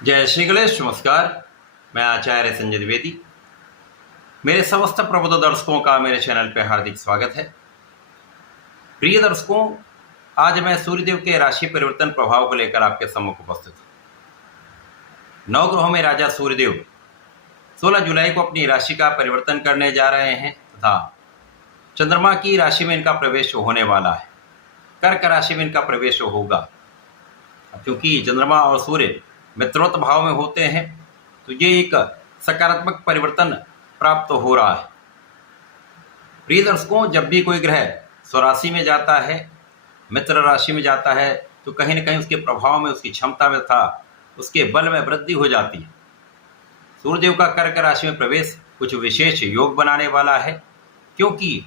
जय श्री गणेश। नमस्कार। मैं आचार्य संजय द्विवेदी। मेरे समस्त प्रबुद्ध दर्शकों का मेरे चैनल पर हार्दिक स्वागत है। प्रिय दर्शकों, आज मैं सूर्यदेव के राशि परिवर्तन प्रभाव को लेकर आपके सम्मुख उपस्थित हूँ। नवग्रहों में राजा सूर्यदेव 16 जुलाई को अपनी राशि का परिवर्तन करने जा रहे हैं तथा चंद्रमा की राशि में इनका प्रवेश होने वाला है। कर्क राशि में इनका प्रवेश होगा। क्योंकि चंद्रमा और सूर्य मित्रोत भाव में होते हैं तो ये एक सकारात्मक परिवर्तन प्राप्त हो रहा है। प्रिय दर्शकों, जब भी कोई ग्रह स्वराशि में जाता है, मित्र राशि में जाता है, तो कहीं न कहीं उसके प्रभाव में, उसकी क्षमता में तथा उसके बल में वृद्धि हो जाती है। सूर्यदेव का कर्क राशि में प्रवेश कुछ विशेष योग बनाने वाला है, क्योंकि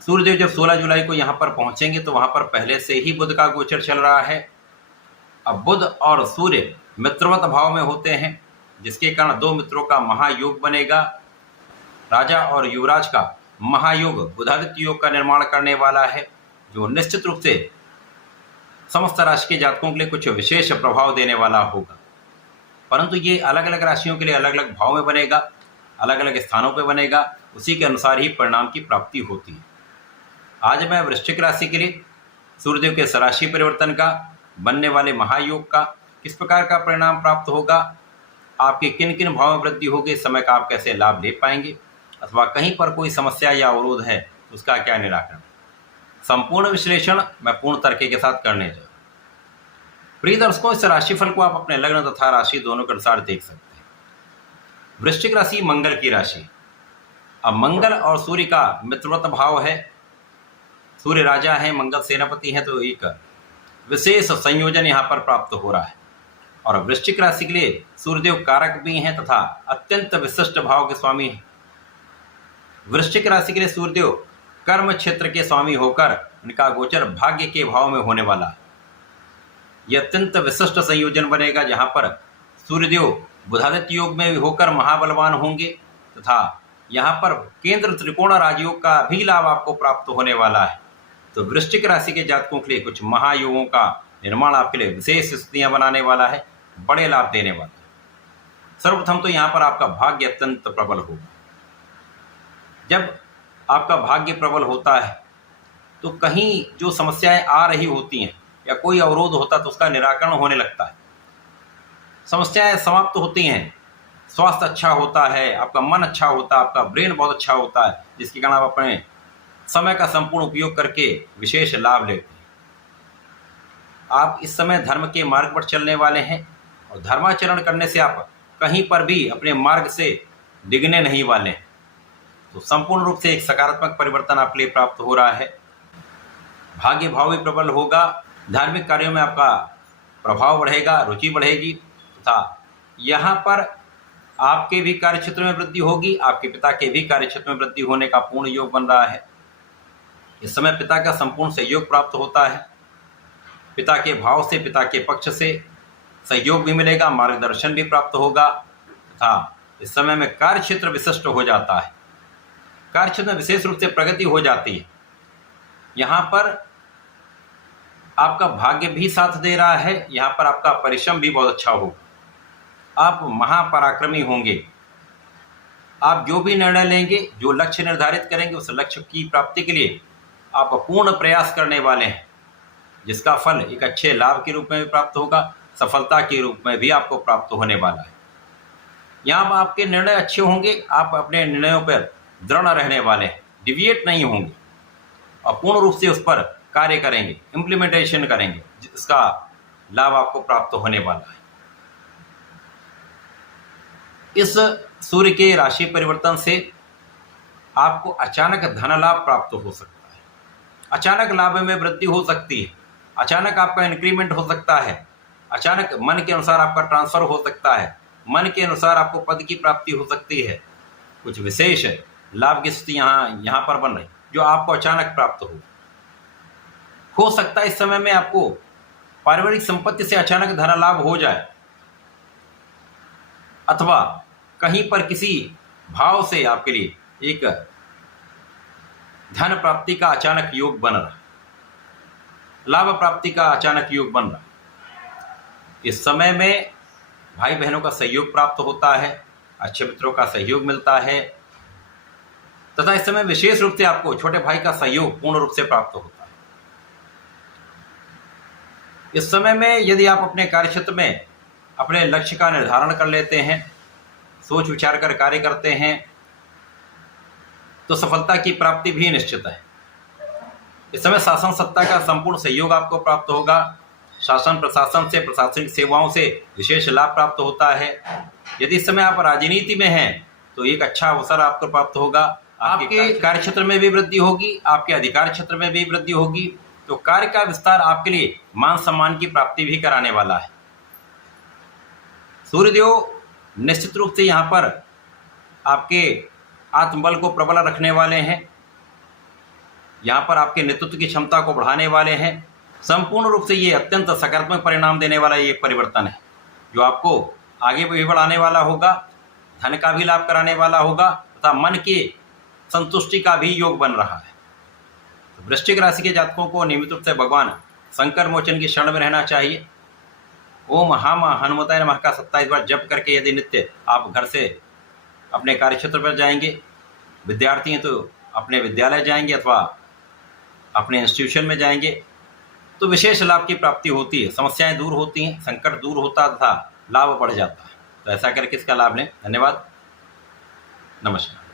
सूर्यदेव जब 16 जुलाई को यहाँ पर पहुँचेंगे तो वहाँ पर पहले से ही बुध का गोचर चल रहा है। अब बुध और सूर्य मित्रवत भाव में होते हैं, जिसके कारण दो मित्रों का महायोग बनेगा। राजा और युवराज का महायोग बुधादित्य योग का निर्माण करने वाला है, जो निश्चित रूप से समस्त राशि के जातकों के लिए कुछ विशेष प्रभाव देने वाला होगा। परंतु ये अलग अलग राशियों के लिए अलग अलग भाव में बनेगा, अलग अलग स्थानों पर बनेगा, उसी के अनुसार ही परिणाम की प्राप्ति होती है। आज मैं वृश्चिक राशि के लिए सूर्यदेव के सराशि परिवर्तन का, बनने वाले महायोग का किस प्रकार का परिणाम प्राप्त होगा, आपके किन किन भाव में वृद्धि होगी, इस समय का आप कैसे लाभ ले पाएंगे, अथवा कहीं पर कोई समस्या या अवरोध है उसका क्या निराकरण, संपूर्ण विश्लेषण मैं पूर्ण तर्क के साथ करने जा रहा हूं। प्रिय दर्शकों, इस राशिफल को आप अपने लग्न तथा राशि दोनों के अनुसार देख सकते हैं। वृश्चिक राशि मंगल की राशि। अब मंगल और सूर्य का मित्रवत भाव है। सूर्य राजा है, मंगल सेनापति है, तो एक विशेष संयोजन यहाँ पर प्राप्त हो रहा है। और वृश्चिक राशि के लिए सूर्यदेव कारक भी हैं तथा अत्यंत विशिष्ट भाव के स्वामी हैं। वृश्चिक राशि के लिए सूर्यदेव कर्म क्षेत्र के स्वामी होकर इनका गोचर भाग्य के भाव में होने वाला है। यह अत्यंत विशिष्ट संयोजन बनेगा, जहाँ पर सूर्यदेव बुधादित्य योग में होकर महाबलवान होंगे तथा यहाँ पर केंद्र त्रिकोण राजयोग का भी लाभ आपको प्राप्त होने वाला है। तो वृश्चिक राशि के जातकों के लिए कुछ महायोगों का निर्माण आपके लिए विशेष स्थितियां बनाने वाला है, बड़े लाभ देने वाला है। सर्वप्रथम तो यहाँ पर आपका भाग्य अत्यंत प्रबल होगा। जब आपका भाग्य प्रबल होता है तो कहीं जो समस्याएं आ रही होती हैं या कोई अवरोध होता है तो उसका निराकरण होने लगता है, समस्याएं समाप्त होती हैं, स्वास्थ्य अच्छा होता है, आपका मन अच्छा होता है, आपका ब्रेन बहुत अच्छा होता है, जिसके कारण आप अपने समय का संपूर्ण उपयोग करके विशेष लाभ लेते हैं। आप इस समय धर्म के मार्ग पर चलने वाले हैं और धर्माचरण करने से आप कहीं पर भी अपने मार्ग से डिगने नहीं वाले हैं। तो संपूर्ण रूप से एक सकारात्मक परिवर्तन आपके लिए प्राप्त हो रहा है। भाग्य भाव भी प्रबल होगा, धार्मिक कार्यों में आपका प्रभाव बढ़ेगा, रुचि बढ़ेगी तथा यहाँ पर आपके भी कार्यक्षेत्र में वृद्धि होगी, आपके पिता के भी कार्यक्षेत्र में वृद्धि होने का पूर्ण योग बन रहा है। इस समय पिता का संपूर्ण सहयोग प्राप्त होता है। पिता के भाव से, पिता के पक्ष से सहयोग भी मिलेगा, मार्गदर्शन भी प्राप्त होगा तथा इस समय में कार्यक्षेत्र विशिष्ट हो जाता है। कार्यक्षेत्र में विशेष रूप से प्रगति हो जाती है। यहाँ पर आपका भाग्य भी साथ दे रहा है, यहाँ पर आपका परिश्रम भी बहुत अच्छा होगा। आप महापराक्रमी होंगे। आप जो भी निर्णय लेंगे, जो लक्ष्य निर्धारित करेंगे, उस लक्ष्य की प्राप्ति के लिए आप पूर्ण प्रयास करने वाले हैं, जिसका फल एक अच्छे लाभ के रूप में भी प्राप्त होगा, सफलता के रूप में भी आपको प्राप्त होने वाला है। यहाँ आपके निर्णय अच्छे होंगे, आप अपने निर्णयों पर दृढ़ रहने वाले हैं, डिविएट नहीं होंगे और पूर्ण रूप से उस पर कार्य करेंगे, इम्प्लीमेंटेशन करेंगे, जिसका लाभ आपको प्राप्त होने वाला है। इस सूर्य के राशि परिवर्तन से आपको अचानक धन लाभ प्राप्त हो सकता है, अचानक लाभ में वृद्धि हो सकती है, अचानक आपका इंक्रीमेंट हो सकता है, अचानक मन के अनुसार आपका ट्रांसफर हो सकता है, मन के अनुसार आपको पद की प्राप्ति हो सकती है। कुछ विशेष लाभ की स्थिति यहाँ पर बन रही, जो आपको अचानक प्राप्त हो सकता है। इस समय में आपको पारिवारिक संपत्ति से अचानक धन लाभ हो जाए, अथवा कहीं पर किसी भाव से आपके लिए एक धन प्राप्ति का अचानक योग बन रहा, लाभ प्राप्ति का अचानक योग बन रहा। इस समय में भाई बहनों का सहयोग प्राप्त होता है, अच्छे मित्रों का सहयोग मिलता है तथा इस समय विशेष रूप से आपको छोटे भाई का सहयोग पूर्ण रूप से प्राप्त होता है। इस समय में यदि आप अपने कार्यक्षेत्र में अपने लक्ष्य का निर्धारण कर लेते हैं, सोच विचार कर कार्य करते हैं, तो सफलता की प्राप्ति भी निश्चित है। इस समय शासन सत्ता का संपूर्ण सहयोग आपको प्राप्त होगा। शासन प्रशासन से, प्रशासनिक सेवाओं से विशेष लाभ प्राप्त होता है। यदि इस समय आप राजनीति में हैं तो एक अच्छा अवसर आपको प्राप्त होगा। आपके कार्य क्षेत्र में भी वृद्धि होगी, आपके अधिकार क्षेत्र में भी वृद्धि होगी। तो कार्य का विस्तार आपके लिए मान सम्मान की प्राप्ति भी कराने वाला है। सूर्यदेव निश्चित रूप से यहाँ पर आपके आत्मबल को प्रबल रखने वाले हैं, यहाँ पर आपके नेतृत्व की क्षमता को बढ़ाने वाले हैं। संपूर्ण रूप से ये अत्यंत सकारात्मक परिणाम देने वाला ये परिवर्तन है जो आपको आगे भी बढ़ाने वाला होगा, धन का भी लाभ कराने वाला होगा तथा मन की संतुष्टि का भी योग बन रहा है। तो वृश्चिक राशि के जातकों को नियमित रूप से भगवान संकर मोचन की शरण में रहना चाहिए। ओम हम हनुमताय नमः का 27 बार जप करके यदि नित्य आप घर से अपने कार्यक्षेत्र पर जाएंगे, विद्यार्थी हैं तो अपने विद्यालय जाएंगे अथवा अपने इंस्टीट्यूशन में जाएंगे, तो विशेष लाभ की प्राप्ति होती है, समस्याएं दूर होती हैं, संकट दूर होता तथा लाभ बढ़ जाता है। तो ऐसा करके इसका लाभ लें। धन्यवाद, नमस्कार।